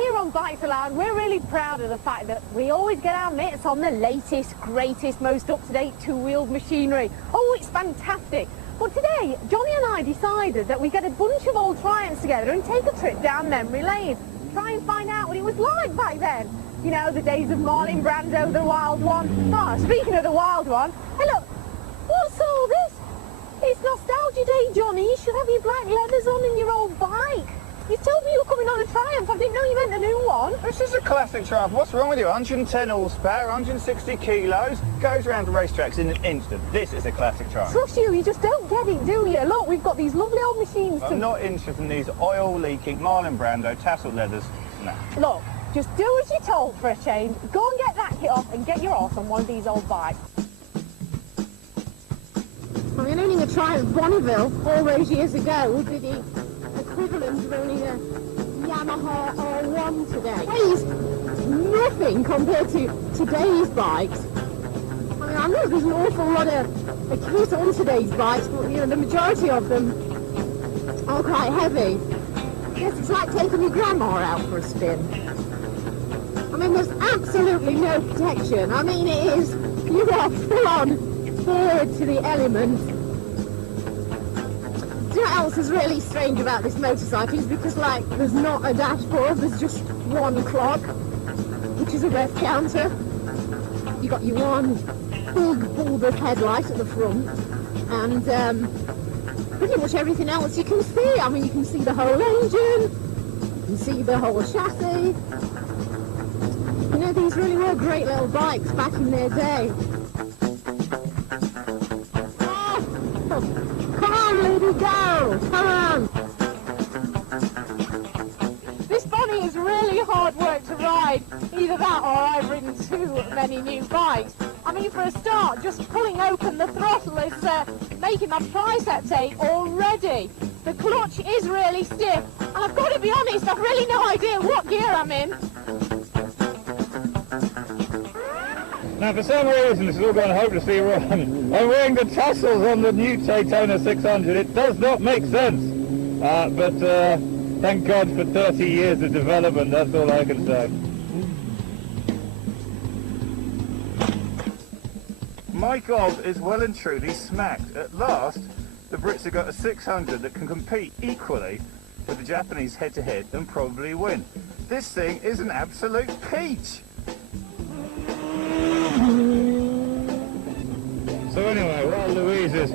here on Bikes Aloud, we're really proud of the fact that we always get our mitts on the latest, greatest, most up-to-date two-wheeled machinery. Oh, it's fantastic. But today, Johnny and I decided that we get a bunch of old Triumphs together and take a trip down memory lane. Try and find out what it was like back then. You know, the days of Marlin Brando, the wild one. Ah, speaking of the wild one, hey look, what's all this? It's Nostalgia Day, Johnny. You should have your black leathers on in your old bike. You told me you were coming on a Triumph. I didn't know you meant a new one. This is a classic Triumph. What's wrong with you? 110 horsepower, 160 kilos, goes around the racetracks in an instant. This is a classic Triumph. Trust you just don't get it, do you? Look, we've got these lovely old machines. I'm not interested in these oil-leaking Marlin Brando tassel leathers. No. Look, just do as you're told for a change. Go and get that kit off and get your horse on one of these old bikes. I mean, owning a Triumph Bonneville all those years ago would be the equivalent of owning a Yamaha R1 today. Weighs nothing compared to today's bikes. I mean, I know there's an awful lot of kit on today's bikes, but you know, the majority of them are quite heavy. Yes, it's like taking your grandma out for a spin. I mean, there's absolutely no protection. I mean, it is, you are full on forward to the elements. Do you know what else is really strange about this motorcycle is because, like, there's not a dashboard, there's just one clock, which is a rev counter. You got your one big bulbous headlight at the front, and pretty much everything else you can see. I mean, you can see the whole engine, you can see the whole chassis. You know, these really were great little bikes back in their day. Come on, lady, go! Come on! This Bonnie is really hard work to ride. Either that or I've ridden too many new bikes. I mean, for a start, just pulling open the throttle is making my triceps ache already. The clutch is really stiff, and I've got to be honest, I've really no idea what gear I'm in. Now, for some reason, this is all going hopelessly wrong. I'm wearing the tassels on the new Daytona 600. It does not make sense. But thank God for 30 years of development, that's all I can say. My gob is well and truly smacked. At last, the Brits have got a 600 that can compete equally with the Japanese head-to-head and probably win. This thing is an absolute peach. So anyway, while Louise is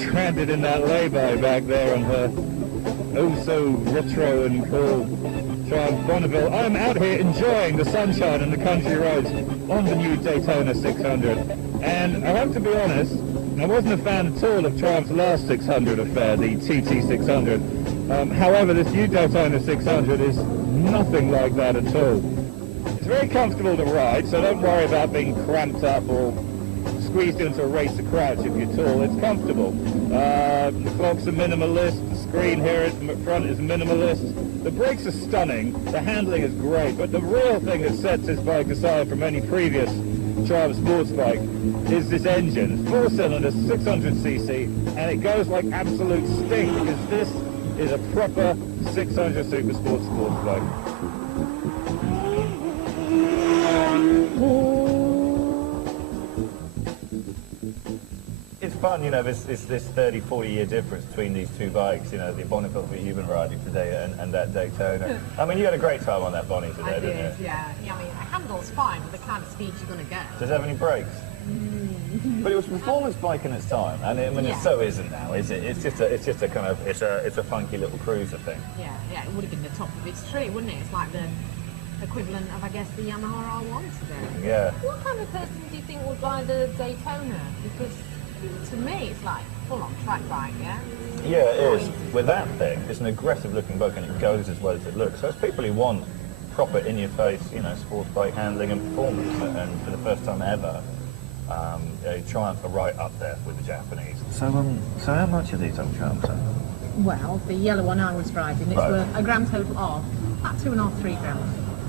stranded in that lay-by back there on her oh-so-retro and cool Triumph Bonneville, I'm out here enjoying the sunshine and the country roads on the new Daytona 600. And I have to be honest, I wasn't a fan at all of Triumph's last 600 affair, the TT 600. However, this new Daytona 600 is nothing like that at all. It's very comfortable to ride, so don't worry about being cramped up or squeezed into a racer crouch if you're tall. It's comfortable. The clock's a minimalist, the screen here at the front is minimalist. The brakes are stunning, the handling is great, but the real thing that sets this bike aside from any previous Triumph sports bike is this engine. 4-cylinder, 600cc, and it goes like absolute stink because this is a proper 600 Super Sport sports bike. It's fun, you know, this 30, 40 year difference between these two bikes, you know, the Bonneville that you've been riding today and that Daytona. I mean, you had a great time on that Bonnie today, didn't you? Yeah. I mean, the handle's fine, but the kind of speed you're going to get. Does it have any brakes? But it was a performance bike in its time, and I mean, it so isn't now, is it? It's just a kind of, it's a funky little cruiser thing. Yeah, it would have been the top of its tree, wouldn't it? It's like the equivalent of, I guess, the Yamaha R1 today. Yeah. What kind of person do you think would buy the Daytona? Because to me, it's like full-on track bike, yeah? Yeah, it is. With that thing, it's an aggressive-looking bike, and it goes as well as it looks. So it's people who want proper, in-your-face, you know, sports bike handling and performance, and for the first time ever, Triumph are right up there with the Japanese. So how much are these old Triumphs? Well, the yellow one I was riding, it's worth a grand total of about 2.5, 3 grams.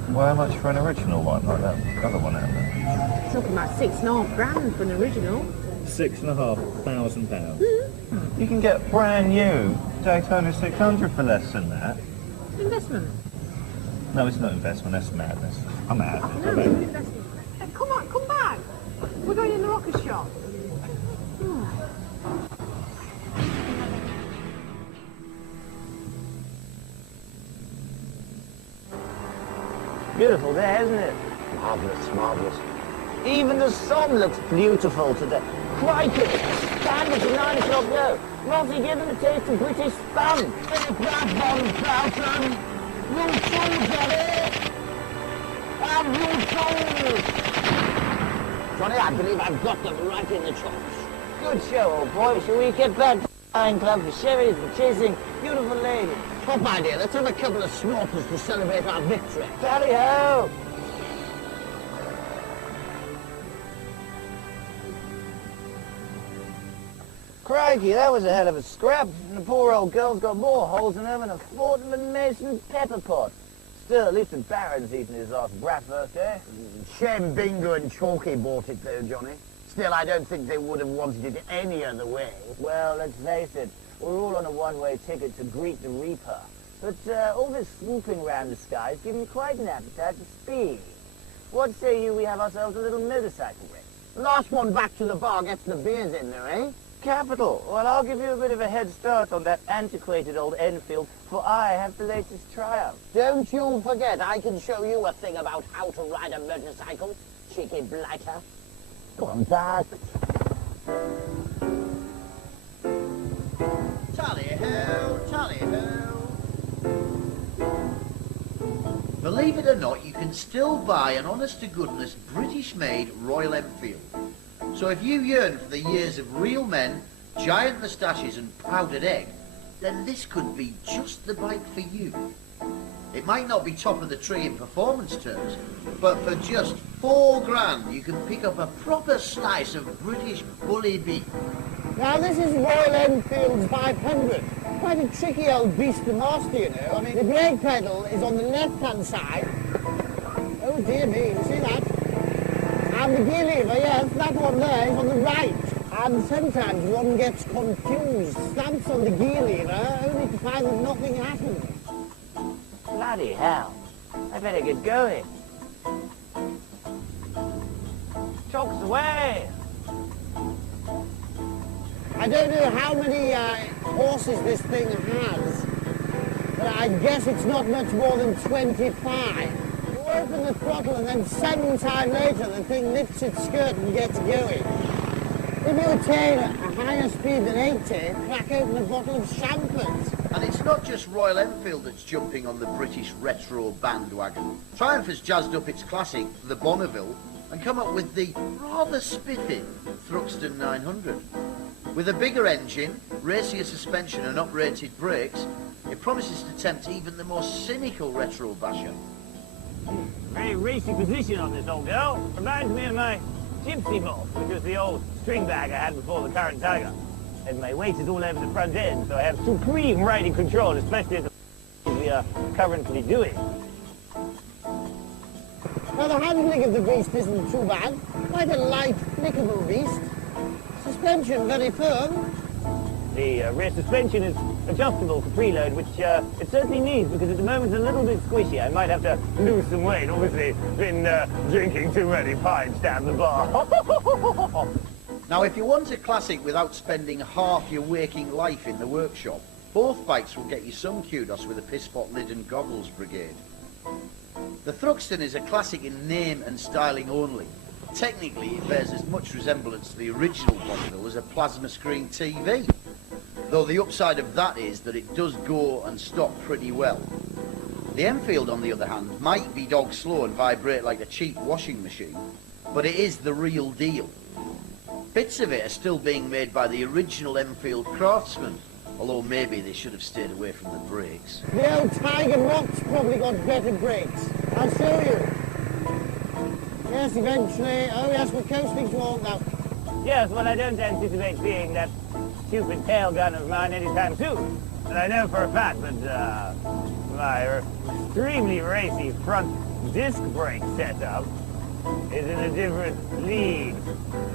Well, how much for an original one, like that other one out there? Talking about 6.5 grand for an original. £6,500. You can get brand new Daytona 600 for less than that. Investment. No, it's not investment, that's madness. I'm out. No, it's an investment. Come on, come back. We're going in the rocket shop. Beautiful day, isn't it? Marvellous, marvellous. Even the sun looks beautiful today. Crikey! Stand at 9 o'clock now. Mossy, give them a taste of British spam. Get a crab bottle, Carlton. Roll forward, Johnny. And roll forward. Johnny, I believe I've got them right in the chops. Good show, old boy. Shall we get back to the Iron Club for sherries and chasing beautiful ladies? Top idea. Let's have a couple of snorters to celebrate our victory. Tally-ho! Crikey, that was a hell of a scrap. And the poor old girl's got more holes in her than a Fortnum Mason pepper pot. Still, at least the Baron's eaten his last brat first, eh? Shame Bingo and Chalky bought it, though, Johnny. Still, I don't think they would have wanted it any other way. Well, let's face it, we're all on a one-way ticket to greet the Reaper. But all this swooping round the sky is giving me quite an appetite for speed. What say you we have ourselves a little motorcycle race? Last one back to the bar gets the beers in there, eh? Capital. Well, I'll give you a bit of a head start on that antiquated old Enfield, for I have the latest Triumph. Don't you forget, I can show you a thing about how to ride a motorcycle, cheeky blighter. Go on, back. Tally-ho, tally-ho. Believe it or not, you can still buy an honest-to-goodness British-made Royal Enfield. So if you yearn for the years of real men, giant moustaches and powdered egg, then this could be just the bike for you. It might not be top of the tree in performance terms, but for just £4 you can pick up a proper slice of British bully beef. Now, this is Royal Enfield's 500. Quite a tricky old beast to master, you know. I mean, the brake pedal is on the left-hand side. Oh, dear me, you see that? And the gear lever, yes, that one there is on the right. And sometimes one gets confused, stamps on the gear lever, only to find that nothing happens. Bloody hell. I better get going. Chokes away. I don't know how many horses this thing has, but I guess it's not much more than 25. You open the throttle and then some time later the thing lifts its skirt and gets going. If you attain a higher speed than 80, crack open a bottle of champagne. And it's not just Royal Enfield that's jumping on the British retro bandwagon. Triumph has jazzed up its classic, the Bonneville, and come up with the rather spiffy Thruxton 900. With a bigger engine, racier suspension and uprated brakes, it promises to tempt even the most cynical retro basher. Very racy position on this old girl. Reminds me of my gypsy moth, which was the old string bag I had before the current Tiger. And my weight is all over the front end, so I have supreme riding control, especially at the we are currently doing. Now the handling of the beast isn't too bad. Quite a light, flickable beast. Suspension very firm. The rear suspension is adjustable for preload, which it certainly needs, because at the moment it's a little bit squishy. I might have to lose some weight, obviously, been drinking too many pints down the bar. Now, if you want a classic without spending half your waking life in the workshop, both bikes will get you some kudos with a Pisspot lid and goggles brigade. The Thruxton is a classic in name and styling only. Technically, it bears as much resemblance to the original Bonneville as a plasma screen TV. Though the upside of that is that it does go and stop pretty well. The Enfield, on the other hand, might be dog slow and vibrate like a cheap washing machine, but it is the real deal. Bits of it are still being made by the original Enfield craftsmen, although maybe they should have stayed away from the brakes. The old Tiger Mott's probably got better brakes. I'll show you. Yes, eventually. Oh yes, we're coasting toward that. Yes, well, I don't anticipate seeing that stupid tail gun of mine anytime soon. And I know for a fact that my extremely racy front disc brake setup is in a different league.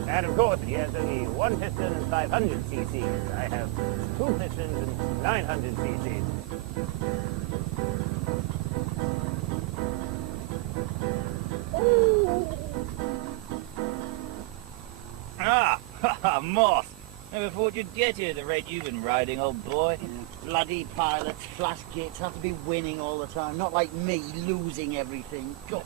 And of course, he has only one piston and 500 cc's. I have two pistons and 900 cc's. never thought you'd get here at the rate you've been riding, old boy. Bloody pilots, flash gates, have to be winning all the time, not like me, losing everything. God.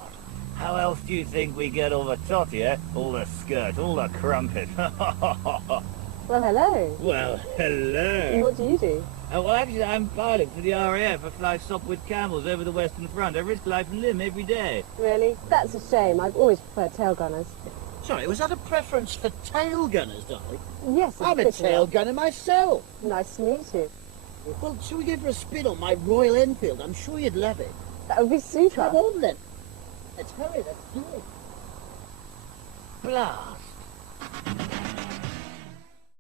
How else do you think we get all the tot here? All the skirt, all the crumpet. Well, hello. Well, hello. What do you do? Well, actually, I'm pilot for the RAF. I fly Sopwith camels over the Western Front. I risk life and limb every day. Really? That's a shame. I've always preferred tail gunners. Sorry, was that a preference for tail gunners, Dolly? Yes, I'm a it's tail gunner myself. Nice to meet you. Well, shall we go for a spin on my Royal Enfield? I'm sure you'd love it. That would be super. Come on then. Let's hurry, let's do it. Blast.